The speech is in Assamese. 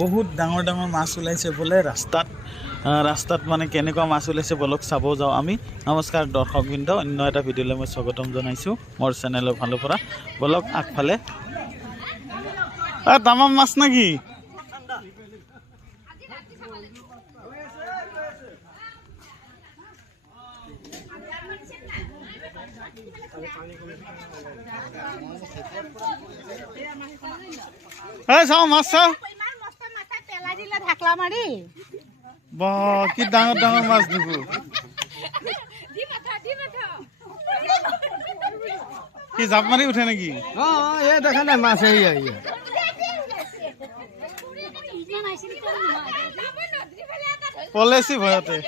বহুত ডাঙৰ ডাঙৰ মাছ ওলাইছে বোলে ৰাস্তাত মানে কেনেকুৱা মাছ ওলাইছে বলক চাব যাওঁ আমি। নমস্কাৰ দৰ্শকবৃন্দ, অন্য এটা ভিডিঅ'লৈ মই স্বাগতম জনাইছোঁ মোৰ চেনেলৰ ফালৰ পৰা। বলক আগফালে তামাম মাছ নেকি? চাওঁ মাছ চাওঁ বা কি ডাঙৰ ডাঙৰ মাছ দেখো। কি জাপ মাৰি উঠে নেকি? দেখা নাই মাছ পলেচি ভয়তে